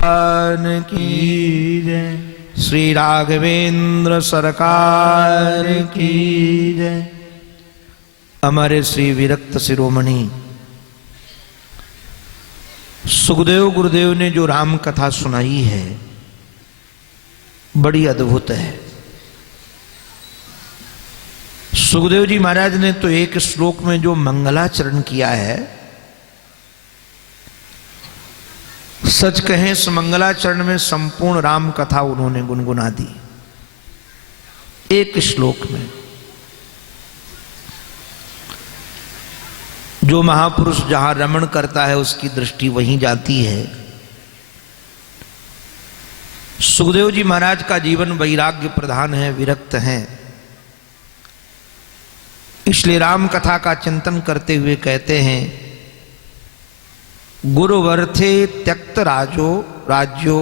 भगवान की जय। श्री राघवेंद्र सरकार की जय। हमारे श्री विरक्त शिरोमणि सुखदेव गुरुदेव ने जो राम कथा सुनाई है बड़ी अद्भुत है। सुखदेव जी महाराज ने तो एक श्लोक में जो मंगलाचरण किया है, सच कहें इस मंगलाचरण में संपूर्ण राम कथा उन्होंने गुनगुना दी एक श्लोक में। जो महापुरुष जहां रमण करता है उसकी दृष्टि वहीं जाती है। सुखदेव जी महाराज का जीवन वैराग्य प्रधान है, विरक्त हैं, इसलिए राम कथा का चिंतन करते हुए कहते हैं, गुरुवर्थे त्यक्त राज्यो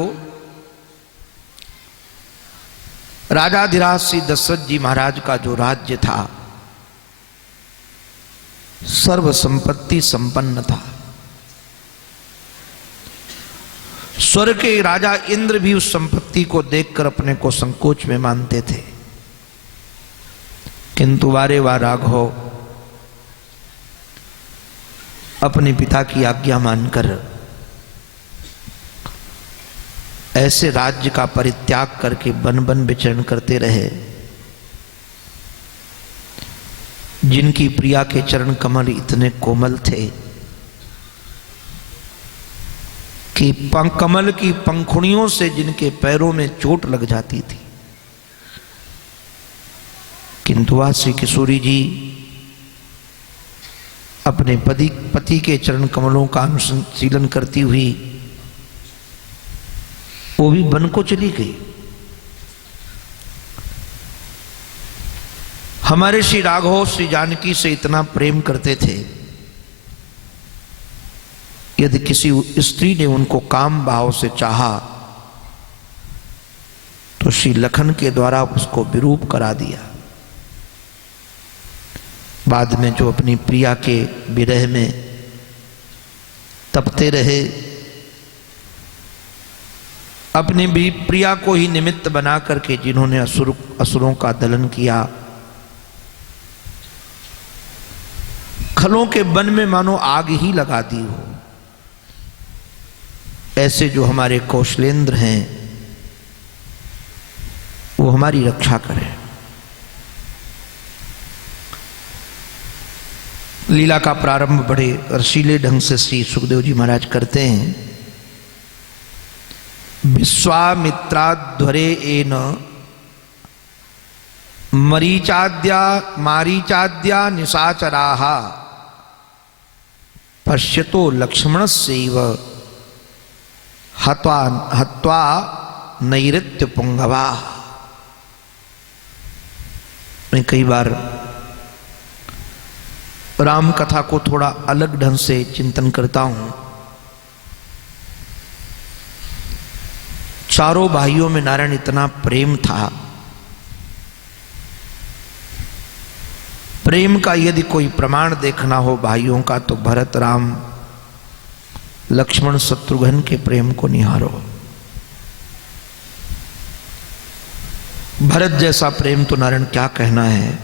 राजाधिराज श्री दशरथ जी महाराज का जो राज्य था सर्व संपत्ति संपन्न था। स्वर्ग के राजा इंद्र भी उस संपत्ति को देखकर अपने को संकोच में मानते थे, किंतु वारे वार राघव अपने पिता की आज्ञा मानकर ऐसे राज्य का परित्याग करके वन वन विचरण करते रहे जिनकी प्रिया के चरण कमल इतने कोमल थे कि कमल की पंखुड़ियों से जिनके पैरों में चोट लग जाती थी, किंतु आज श्री किशोरी जी अपने पति के चरण कमलों का अनुशीलन करती हुई वो भी वन को चली गई। हमारे श्री राघव श्री जानकी से इतना प्रेम करते थे, यदि किसी स्त्री ने उनको काम भाव से चाहा तो श्री लखन के द्वारा उसको विरूप करा दिया। बाद में जो अपनी प्रिया के विरह में तपते रहे, अपनी भी प्रिया को ही निमित्त बना करके जिन्होंने असुरों का दलन किया, खलों के वन में मानो आग ही लगा दी हो, ऐसे जो हमारे कौशलेंद्र हैं वो हमारी रक्षा करें। लीला का प्रारंभ बड़े रसीले ढंग से श्री सुखदेव जी महाराज करते हैं। विश्वामित्राध्वरे एन मारीचाद्या निशाचराः पश्यतो लक्ष्मणस्यैव हत्वा नैऋत्य पुंगवा। मैं कई बार राम कथा को थोड़ा अलग ढंग से चिंतन करता हूं। चारों भाइयों में नारायण इतना प्रेम था, प्रेम का यदि कोई प्रमाण देखना हो भाइयों का तो भरत राम लक्ष्मण शत्रुघ्न के प्रेम को निहारो। भरत जैसा प्रेम तो नारायण क्या कहना है।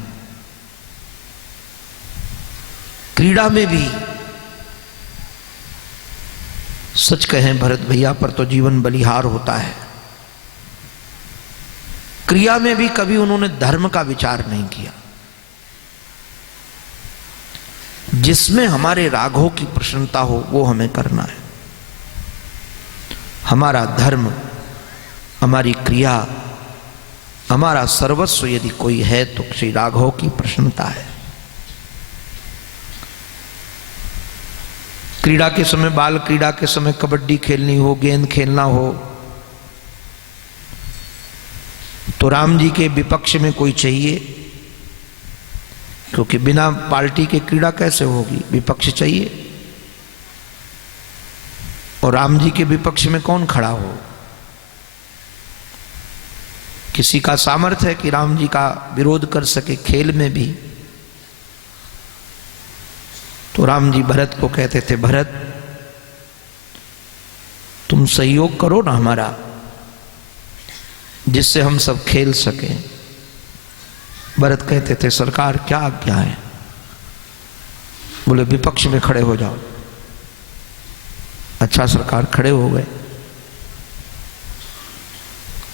क्रीड़ा में भी सच कहें भरत भैया पर तो जीवन बलिहार होता है। क्रिया में भी कभी उन्होंने धर्म का विचार नहीं किया। जिसमें हमारे राघव की प्रसन्नता हो वो हमें करना है। हमारा धर्म, हमारी क्रिया, हमारा सर्वस्व यदि कोई है तो श्री राघव की प्रसन्नता है। क्रीड़ा के समय, बाल क्रीड़ा के समय कबड्डी खेलनी हो, गेंद खेलना हो तो राम जी के विपक्ष में कोई चाहिए, क्योंकि बिना पार्टी के क्रीड़ा कैसे होगी, विपक्ष चाहिए। और राम जी के विपक्ष में कौन खड़ा हो। किसी का सामर्थ्य है कि राम जी का विरोध कर सके खेल में भी, तो राम जी भरत को कहते थे, भरत तुम सहयोग करो ना हमारा, जिससे हम सब खेल सकें। भरत कहते थे सरकार क्या आज्ञा है? बोले विपक्ष में खड़े हो जाओ। अच्छा सरकार, खड़े हो गए।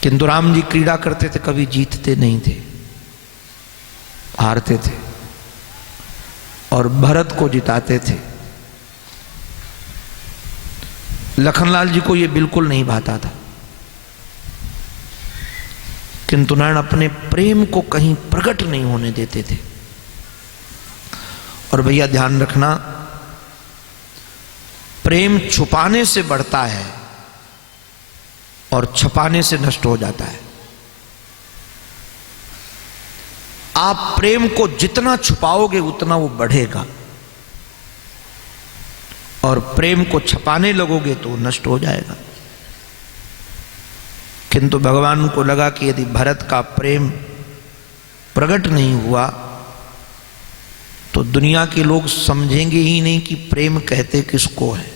किंतु राम जी क्रीड़ा करते थे, कभी जीतते नहीं थे, हारते थे, और भरत को जिताते थे। लखनलाल जी को यह बिल्कुल नहीं भाता था, किंतु नारायण अपने प्रेम को कहीं प्रकट नहीं होने देते थे। और भैया ध्यान रखना, प्रेम छुपाने से बढ़ता है और छपाने से नष्ट हो जाता है। आप प्रेम को जितना छुपाओगे उतना वो बढ़ेगा, और प्रेम को छपाने लगोगे तो नष्ट हो जाएगा। किंतु भगवान को लगा कि यदि भरत का प्रेम प्रकट नहीं हुआ तो दुनिया के लोग समझेंगे ही नहीं कि प्रेम कहते किसको है।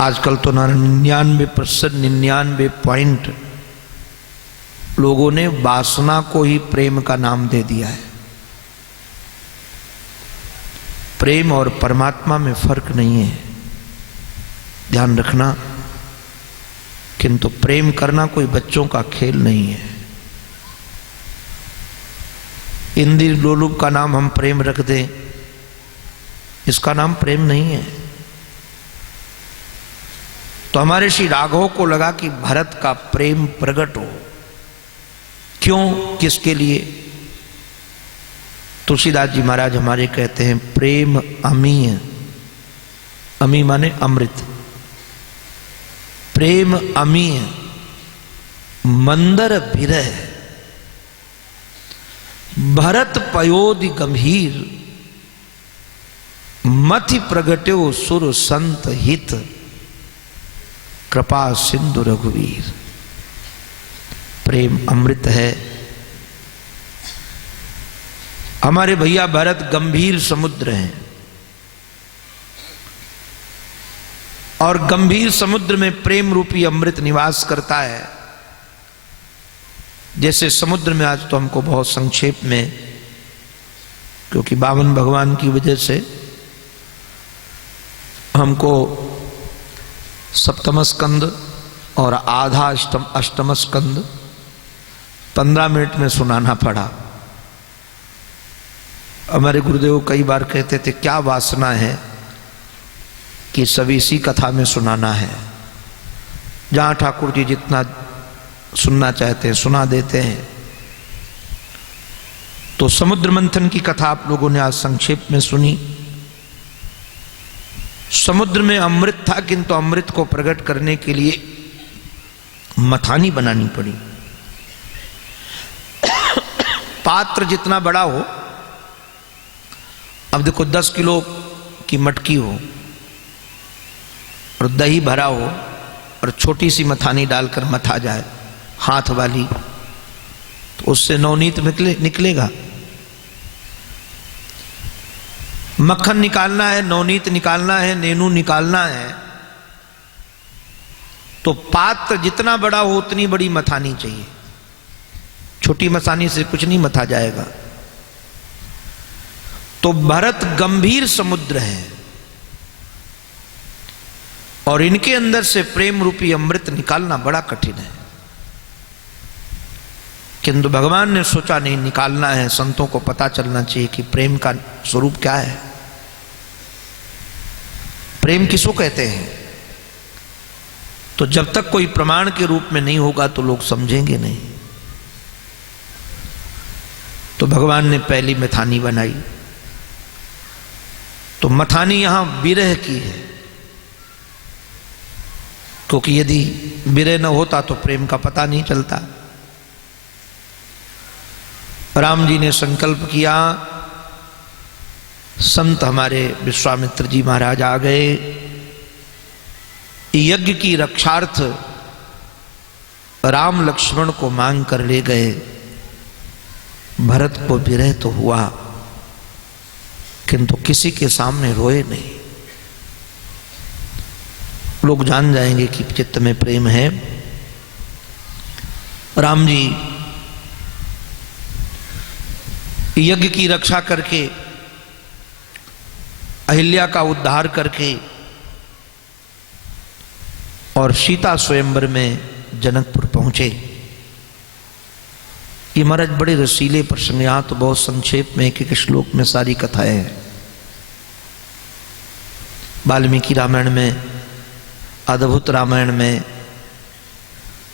आजकल तो 99% 99 पॉइंट लोगों ने वासना को ही प्रेम का नाम दे दिया है। प्रेम और परमात्मा में फर्क नहीं है, ध्यान रखना। किंतु प्रेम करना कोई बच्चों का खेल नहीं है। इंद्र लोलुप का नाम हम प्रेम रख दें, इसका नाम प्रेम नहीं है। तो हमारे श्री राघव को लगा कि भरत का प्रेम प्रकट हो। क्यों, किसके लिए? तुलसीदास जी महाराज हमारे कहते हैं प्रेम अमीय, अमी माने अमृत, प्रेम अमीय मंदर विरह भरत पयोधि गंभीर मति प्रगट्यो सुर संत हित कृपा सिंधु रघुवीर। प्रेम अमृत है। हमारे भैया भरत गंभीर समुद्र हैं, और गंभीर समुद्र में प्रेम रूपी अमृत निवास करता है। जैसे समुद्र में, आज तो हमको बहुत संक्षेप में, क्योंकि बावन भगवान की वजह से हमको सप्तम स्कंद और आधा अष्टम स्कंद 15 मिनट में सुनाना पड़ा। हमारे गुरुदेव कई बार कहते थे क्या वासना है कि सभी इसी कथा में सुनाना है। जहां ठाकुर जी जितना सुनना चाहते हैं सुना देते हैं। तो समुद्र मंथन की कथा आप लोगों ने आज संक्षेप में सुनी। समुद्र में अमृत था, किंतु अमृत को प्रकट करने के लिए मथानी बनानी पड़ी। पात्र जितना बड़ा हो, अब देखो 10 किलो की मटकी हो और दही भरा हो और छोटी सी मथानी डालकर मथा जाए हाथ वाली, तो उससे नवनीत निकलेगा। मक्खन निकालना है, नवनीत निकालना है, नेनू निकालना है, तो पात्र जितना बड़ा हो उतनी बड़ी मथानी चाहिए। छोटी मथानी से कुछ नहीं मथा जाएगा। तो भरत गंभीर समुद्र है और इनके अंदर से प्रेम रूपी अमृत निकालना बड़ा कठिन है। किंतु भगवान ने सोचा नहीं, निकालना है, संतों को पता चलना चाहिए कि प्रेम का स्वरूप क्या है, प्रेम किसको कहते हैं। तो जब तक कोई प्रमाण के रूप में नहीं होगा तो लोग समझेंगे नहीं। तो भगवान ने पहली मथानी बनाई। तो मथानी यहां विरह की है, क्योंकि यदि विरह न होता तो प्रेम का पता नहीं चलता। राम जी ने संकल्प किया, संत हमारे विश्वामित्र जी महाराज आ गए, यज्ञ की रक्षार्थ राम लक्ष्मण को मांग कर ले गए। भरत को विरह तो हुआ, किंतु किसी के सामने रोए नहीं। लोग जान जाएंगे कि चित्त में प्रेम है। राम जी यज्ञ की रक्षा करके, अहिल्या का उद्धार करके और सीता स्वयंवर में जनकपुर पहुंचे। ये महाराज बड़े रसीले प्रसंग, यहां तो बहुत संक्षेप में एक एक श्लोक में सारी कथाएं हैं। वाल्मीकि रामायण में, अद्भुत रामायण में,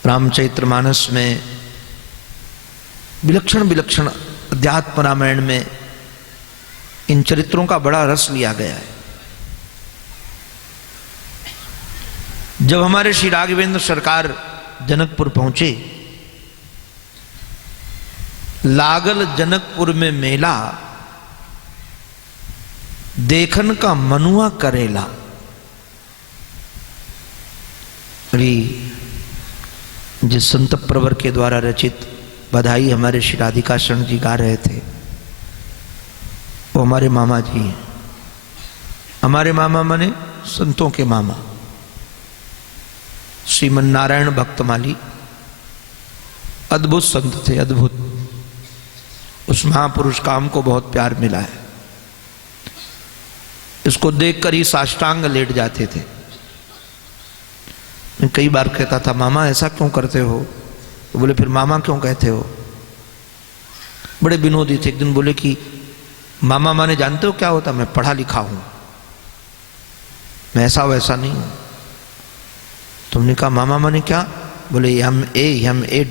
रामचरितमानस में, विलक्षण विलक्षण अध्यात्म रामायण में इन चरित्रों का बड़ा रस लिया गया है। जब हमारे श्री राघवेंद्र सरकार जनकपुर पहुंचे, लागल जनकपुर में मेला, देखन का मनुआ करेला। अभी जिस संत प्रवर के द्वारा रचित बधाई हमारे श्री राधिका शरण जी गा रहे थे, वो हमारे मामा जी हैं। हमारे मामा माने संतों के मामा, श्रीमन नारायण भक्तमाली अद्भुत संत थे, अद्भुत। उस महापुरुष का हमको बहुत प्यार मिला है। इसको देखकर ही साष्टांग लेट जाते थे। मैं कई बार कहता था, मामा ऐसा क्यों करते हो? तो बोले फिर मामा क्यों कहते हो? बड़े विनोदी थे। एक दिन बोले कि मामा माने जानते हो क्या होता? मैं पढ़ा लिखा हूं, मैं ऐसा वैसा नहीं हूं। तुमने कहा मामा माने क्या? बोले हम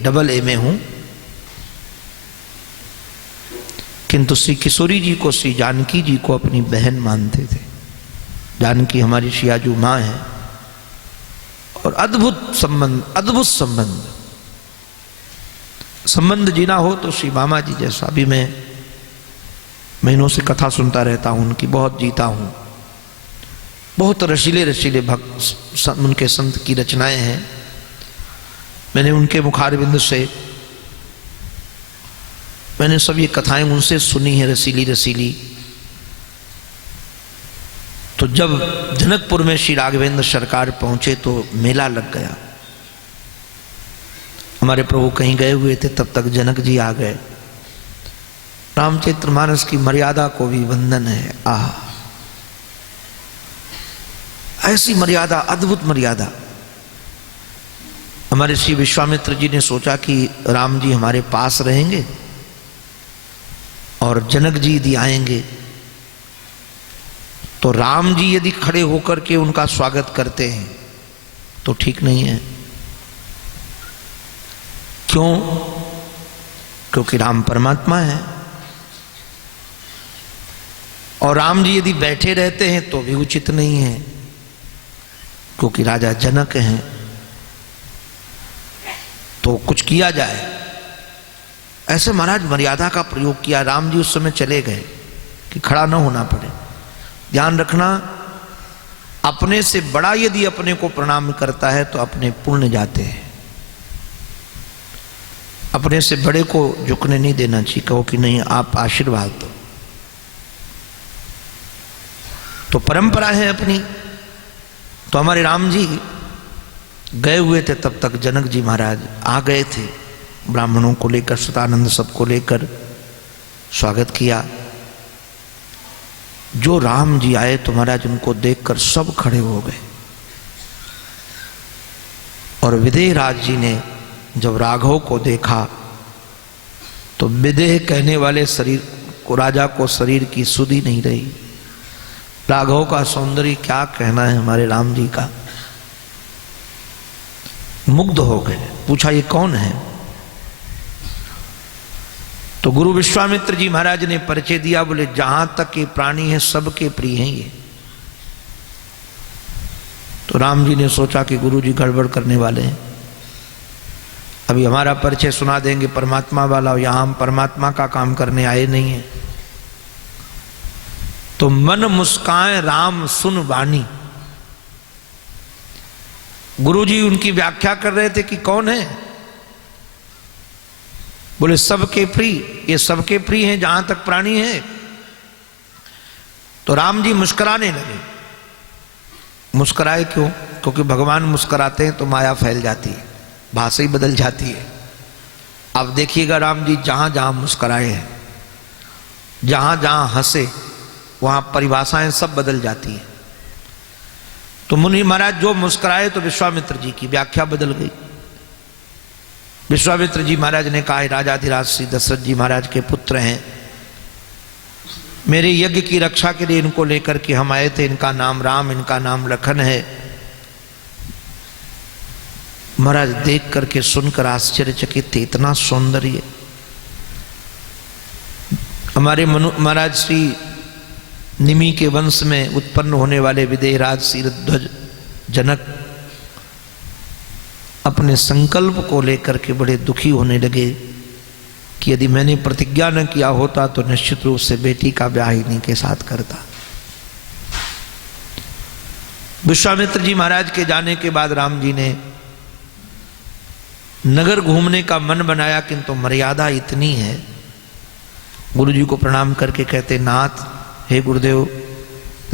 डबल ए में हूं। किंतु श्री किशोरी जी को, श्री जानकी जी को अपनी बहन मानते थे। जानकी हमारी शियाजू माँ है और अद्भुत संबंध, अद्भुत संबंध। संबंध जीना हो तो श्री मामा जी जैसा। भी मैं महीनों से कथा सुनता रहता हूं उनकी, बहुत जीता हूं। बहुत रसीले रसीले भक्त उनके संत की रचनाएं हैं। मैंने उनके मुखारविंद से मैंने सब ये कथाएं उनसे सुनी है, रसीली रसीली। तो जब जनकपुर में श्री राघवेंद्र सरकार पहुंचे तो मेला लग गया। हमारे प्रभु कहीं गए हुए थे, तब तक जनक जी आ गए। रामचरितमानस की मर्यादा को भी वंदन है। आह, ऐसी मर्यादा, अद्भुत मर्यादा। हमारे श्री विश्वामित्र जी ने सोचा कि राम जी हमारे पास रहेंगे और जनक जी यदि आएंगे तो राम जी यदि खड़े होकर के उनका स्वागत करते हैं तो ठीक नहीं है। क्यों? क्योंकि राम परमात्मा है। और राम जी यदि बैठे रहते हैं तो भी उचित नहीं है, क्योंकि राजा जनक हैं। तो कुछ किया जाए, ऐसे महाराज मर्यादा का प्रयोग किया। राम जी उस समय चले गए कि खड़ा न होना पड़े। ध्यान रखना, अपने से बड़ा यदि अपने को प्रणाम करता है तो अपने पुण्य जाते हैं। अपने से बड़े को झुकने नहीं देना चाहिए। कहो कि नहीं आप आशीर्वाद दो, तो परंपरा है अपनी। तो हमारे राम जी गए हुए थे, तब तक जनक जी महाराज आ गए थे। ब्राह्मणों को लेकर, सतानंद सबको लेकर स्वागत किया। जो राम जी आए तो महाराज उनको देखकर सब खड़े हो गए। और विदेह राज जी ने जब राघव को देखा तो विदेह कहने वाले शरीर को, राजा को शरीर की सुधि नहीं रही। राघव का सौंदर्य क्या कहना है हमारे राम जी का। मुग्ध हो गए। पूछा ये कौन है? तो गुरु विश्वामित्र जी महाराज ने परिचय दिया। बोले जहां तक ये प्राणी है सबके प्रिय हैं ये। तो राम जी ने सोचा कि गुरु जी गड़बड़ करने वाले हैं, अभी हमारा परिचय सुना देंगे परमात्मा वाला, और यहां हम परमात्मा का काम करने आए नहीं है। तो मन मुस्काए राम सुन वाणी। गुरु जी उनकी व्याख्या कर रहे थे कि कौन है। बोले सबके प्रिय, ये सबके प्रिय हैं जहां तक प्राणी है। तो राम जी मुस्कुराने लगे। मुस्कुराए क्यों? क्योंकि भगवान मुस्कुराते हैं तो माया फैल जाती है, भाषा ही बदल जाती है। अब देखिएगा राम जी जहां जहां मुस्कुराए हैं, जहां जहां हंसे, वहां परिभाषाएं सब बदल जाती है। तो मुनि महाराज जो मुस्कुराए तो विश्वामित्र जी की व्याख्या बदल गई। विश्वामित्र जी महाराज ने कहा, राजाधिराज श्री दशरथ जी महाराज के पुत्र हैं, मेरे यज्ञ की रक्षा के लिए इनको लेकर के हम आए थे। इनका नाम राम, इनका नाम लखन है। महाराज देख करके सुनकर आश्चर्यचकित थे, इतना सौंदर्य। हमारे महाराज श्री निमि के वंश में उत्पन्न होने वाले विदेहराज शीरध्वज जनक अपने संकल्प को लेकर के बड़े दुखी होने लगे कि यदि मैंने प्रतिज्ञा न किया होता तो निश्चित रूप से बेटी का ब्याह इन्हीं के साथ करता। विश्वामित्र जी महाराज के जाने के बाद राम जी ने नगर घूमने का मन बनाया, किंतु मर्यादा इतनी है। गुरु जी को प्रणाम करके कहते, नाथ हे गुरुदेव,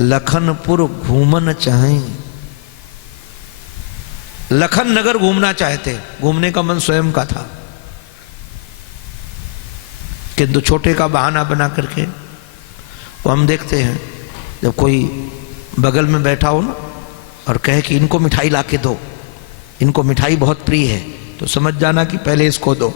लखनपुर घूमन चाहें। लखन नगर घूमना चाहते, घूमने का मन स्वयं का था, किंतु छोटे का बहाना बना करके। वो हम देखते हैं जब कोई बगल में बैठा हो ना और कहे कि इनको मिठाई ला के दो, इनको मिठाई बहुत प्रिय है, तो समझ जाना कि पहले इसको दो।